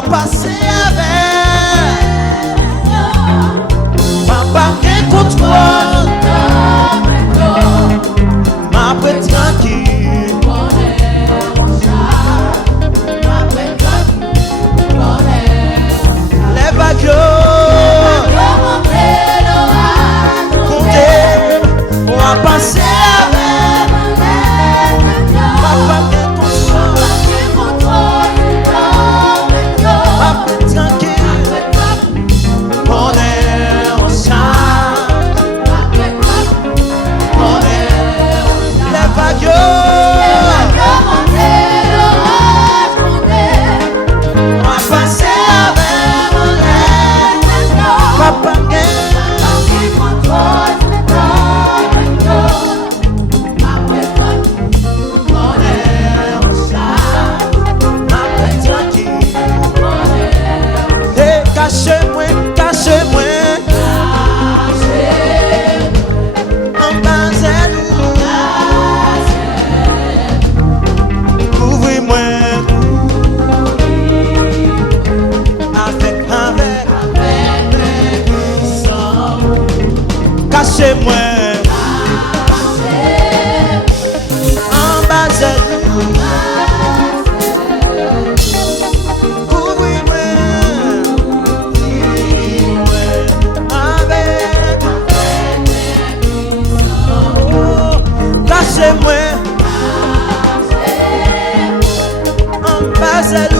va passer avec. Papa qui contrôle. Ma paix tranquille. Les vagues. On va passer avec. Papa qui contrôle. Ma paix tranquille. On est en charge. On est les vagues. On va passer avec. Papa qui contrôle. Cachez-moi, cachez-moi. Anba, Zelle. Couvrez-moi. Avec cachez-moi. Anba, Zelle. Cachez-moi, en bas à